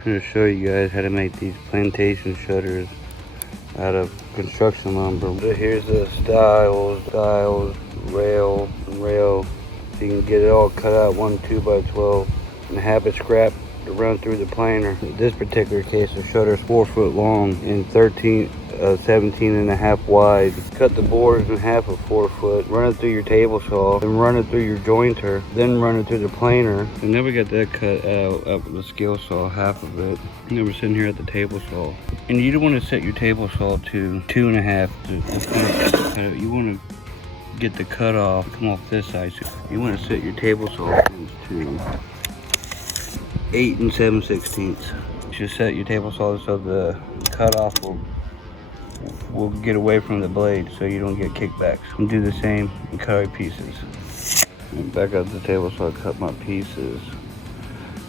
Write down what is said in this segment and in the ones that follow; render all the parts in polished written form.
I'm going to show you guys how to make these plantation shutters out of construction lumber. So here's the stiles, rail. So you can get it all cut out 1 2x12 and have it scrap to run through the planer. In this particular case, the shutter is 4 foot long and 17 and a half wide. Cut the boards in half of 4 foot, run it through your table saw, then run it through your jointer, then run it through the planer. And then we got that cut out with the scale saw, half of it. And then we're sitting here at the table saw. And you don't want to set your table saw to 2.5. You want to get the cut off, come off this side. So you want to set your table saw to 8 7/16. Just set your table saw so the cutoff will get away from the blade so you don't get kickbacks. And do the same and cut out pieces. And back out the table saw, I cut my pieces.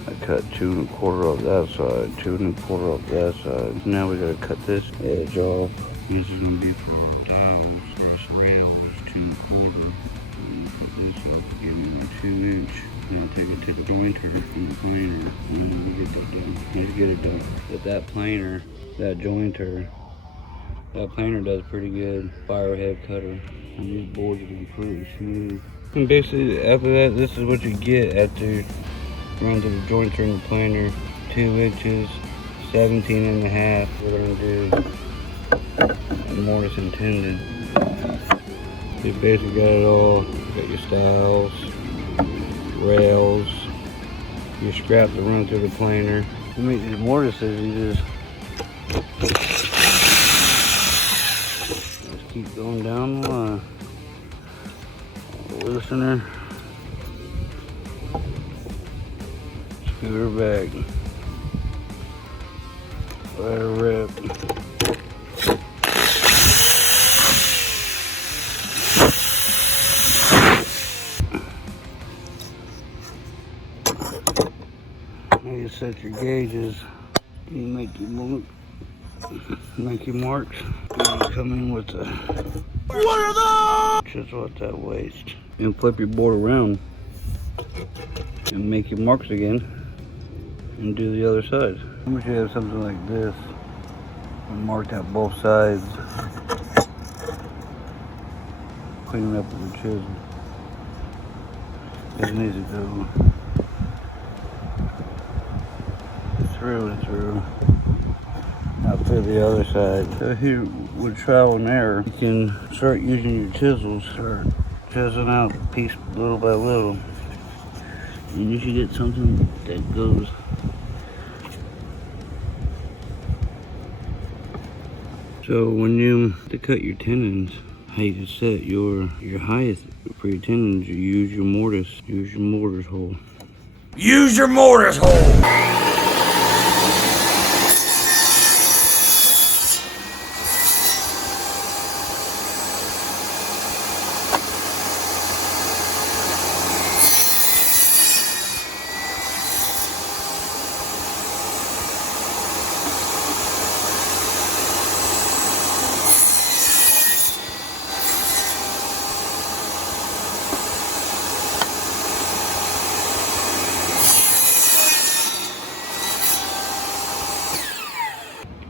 I cut 2 1/4 off that side, 2 1/4 off that side. Now we gotta cut this edge off. This is gonna be for tiles, first rails, 2 1/4. And put this up, give me a 2-inch. And take it to the jointer and the planer, and then we'll get that done. Let's get it done. But that planer, that jointer, that planer does pretty good. Fire head cutter. And these boards are gonna be pretty smooth. And basically, after that, this is what you get after run to the jointer and the planer. 2 inches, 17 and a half. We're gonna do more as intended. You basically got it all. You got your stiles, rails, your scrap to run through the planer. To make these mortises, you just keep going down the line. Loosen her, scoot her back, let her rip. Now you set your gauges, you make your marks. And you come in with the, what are those? Just what that waste. And flip your board around and make your marks again and do the other side. I wish you have something like this and marked out both sides. Clean it up with a chisel. It needs to go through and through. Now through the other side. So here with trial and error, you can start using your chisels, start chiseling out piece little by little. And you should get something that goes so when you cut your tenons, how you can set your highest for your tenons, you use your mortise. Use your mortise hole. Use your mortise hole!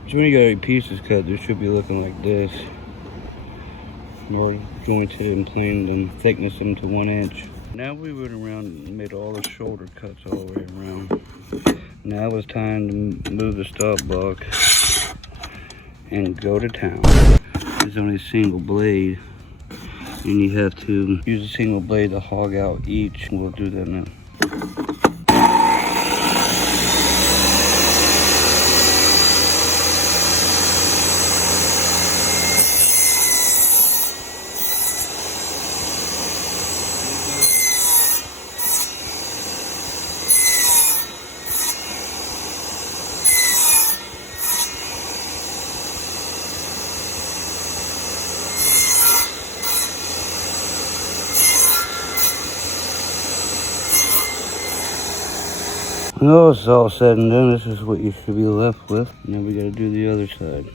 So when you got your pieces cut, they should be looking like this. Or jointed and planed and thickness them to 1 inch. Now we went around and made all the shoulder cuts all the way around. Now it's time to move the stop block and go to town. There's only a single blade and you have to use a single blade to hog out each. We'll do that now. When it's all said and done, this is what you should be left with. Now we gotta do the other side.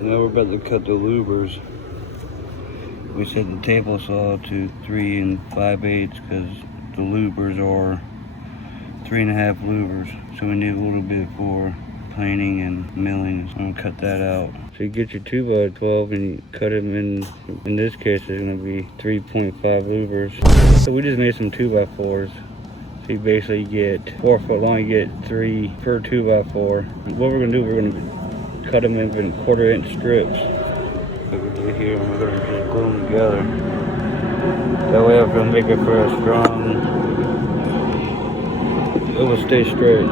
Now we're about to cut the louvers. We set the table saw to 3 5/8 because the louvers are 3.5 louvers. So we need a little bit for planing and milling. So I'm gonna cut that out. So you get your 2x12 and you cut them in this case it's gonna be 3.5 louvers. So we just made some 2x4s. So you basically get 4 foot long, you get 3 per 2x4. What we're gonna do, we're gonna cut them in 1/4 inch strips. Like we do here, and we're gonna just glue them together. That way I'm gonna make it for a strong, it will stay straight.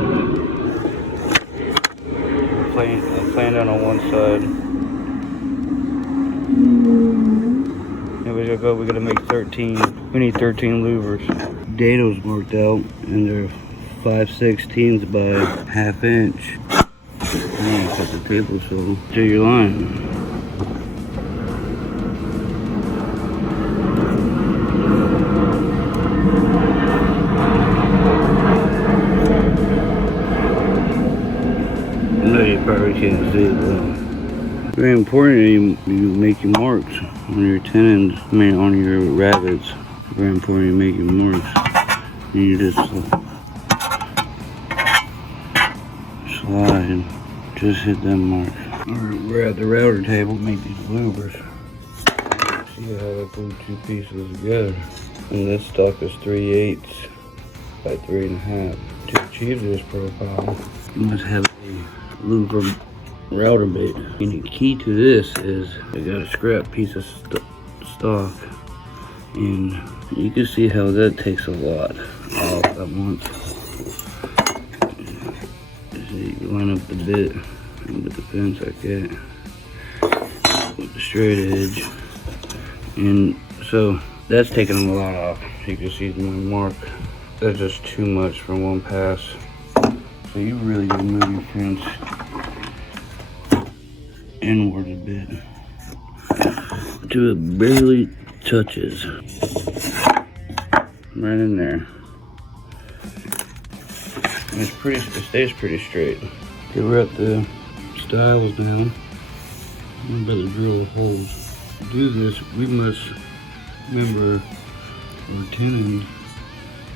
Playing down on one side. And we're gonna make 13. We need 13 louvers. Dados marked out, and they're 5/16 by 1/2 inch. And you cut the table saw to your line. I know you probably can't see it, but very important you make your marks on your tenons, on your rabbets. Very important you make your marks. And you just slide and just hit that mark. Alright, we're at the router table to make these louvers. See how I glue 2 pieces together. And this stock is 3/8 by 3.5. To achieve this profile, you must have a louver router bait. And the key to this is I got a scrap piece of stock, and you can see how that takes a lot off at once. So you line up the bit with the fence like that, with the straight edge, and so that's taking a lot off. You can see my mark. That's just too much for one pass. So you really gotta move your fence inward a bit until it barely touches. Right in there. And it stays pretty straight. Okay, we're at the stiles now. I'm about to drill holes. To do this, we must remember our tenons,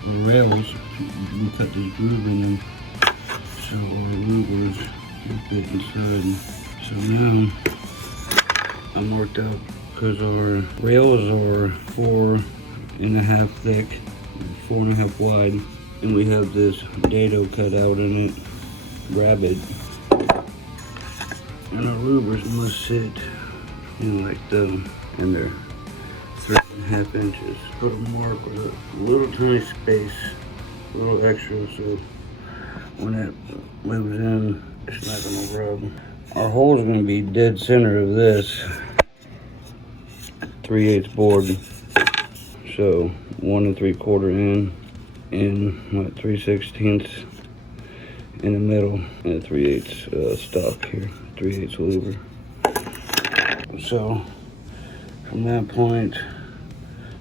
our rails. We cut this groove in them so our louvers can fit inside. So now I'm marked out because our rails are 4.5 thick, 4.5 wide, and we have this dado cut out in it, rabbit. And our louvers must sit in like them, and they're 3.5 inches. Put a mark with a little tiny space, a little extra, so when it moves in, it's not gonna rub. Our hole is gonna be dead center of this 3/8 board. So 1 3/4 in like 3/16 in the middle, and 3/8 stock here, 3/8 louver. So from that point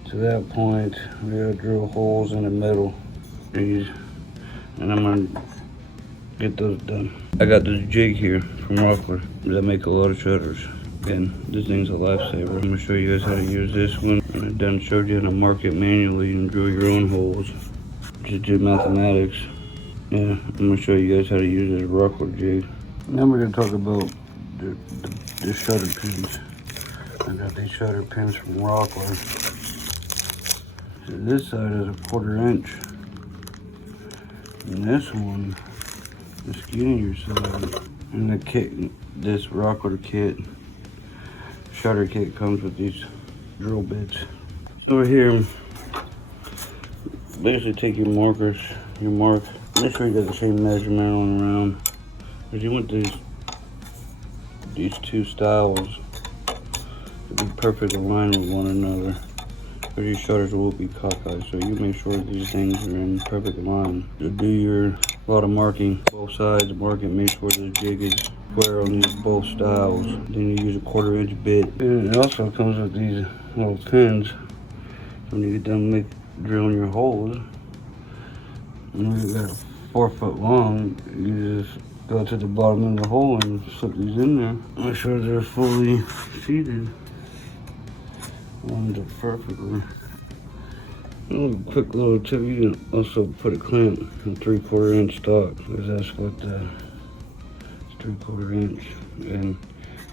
to that point, we gotta drill holes in the middle. And I'm gonna get those done. I got this jig here from Rockford that make a lot of shutters. Again, this thing's a lifesaver. I'm gonna show you guys how to use this one. I've done showed you how to mark it manually and drill your own holes. Just do mathematics. Yeah, I'm gonna show you guys how to use this Rockford jig. Now we're gonna talk about the shutter pins. I got these shutter pins from Rockford. So this side is a 1/4 inch. And this one, the skinnier side. And the kit, this Rockford kit, shutter kit comes with these drill bits. So over here, basically take your markers, your mark. Make sure you got the same measurement on around. Because you want these two styles to be perfect aligned with one another. Because your shutters will be cockeyed, so you make sure these things are in perfect line. To do a lot of marking, both sides, mark it, make sure the jig is square on these both styles. Then you use a 1/4 inch bit. And it also comes with these little pins. When you get done drilling your holes, and when you got 4 foot long, you just go to the bottom of the hole and slip these in there. Make sure they're fully seated. Lines up perfectly. A little quick little tip, you can also put a clamp in 3/4 inch stock, because that's what the 3/4 inch, and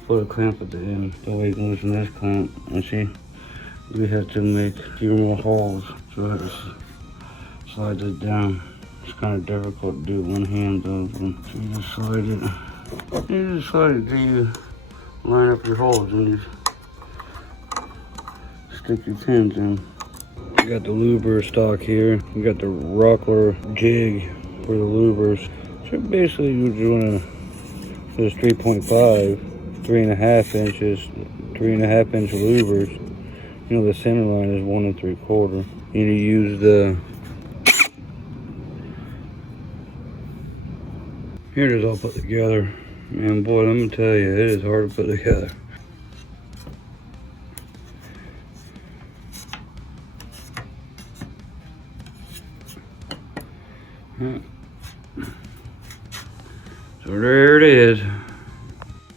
put a clamp at the end. The way it goes in this clamp, and see, we have to make a few more holes, so I have to slide this down. It's kind of difficult to do with one hand though. So you just slide it. You just slide it till you line up your holes, and you stick your pins in. We got the luber stock here. We got the rockler jig for the lubers. So basically you just want to, this 3.5, 3.5 inches, 3.5 inch lubers. You know the center line is 1 3/4. You need to use the, here it is all put together. Man, boy, let me tell you, it is hard to put together. So there it is.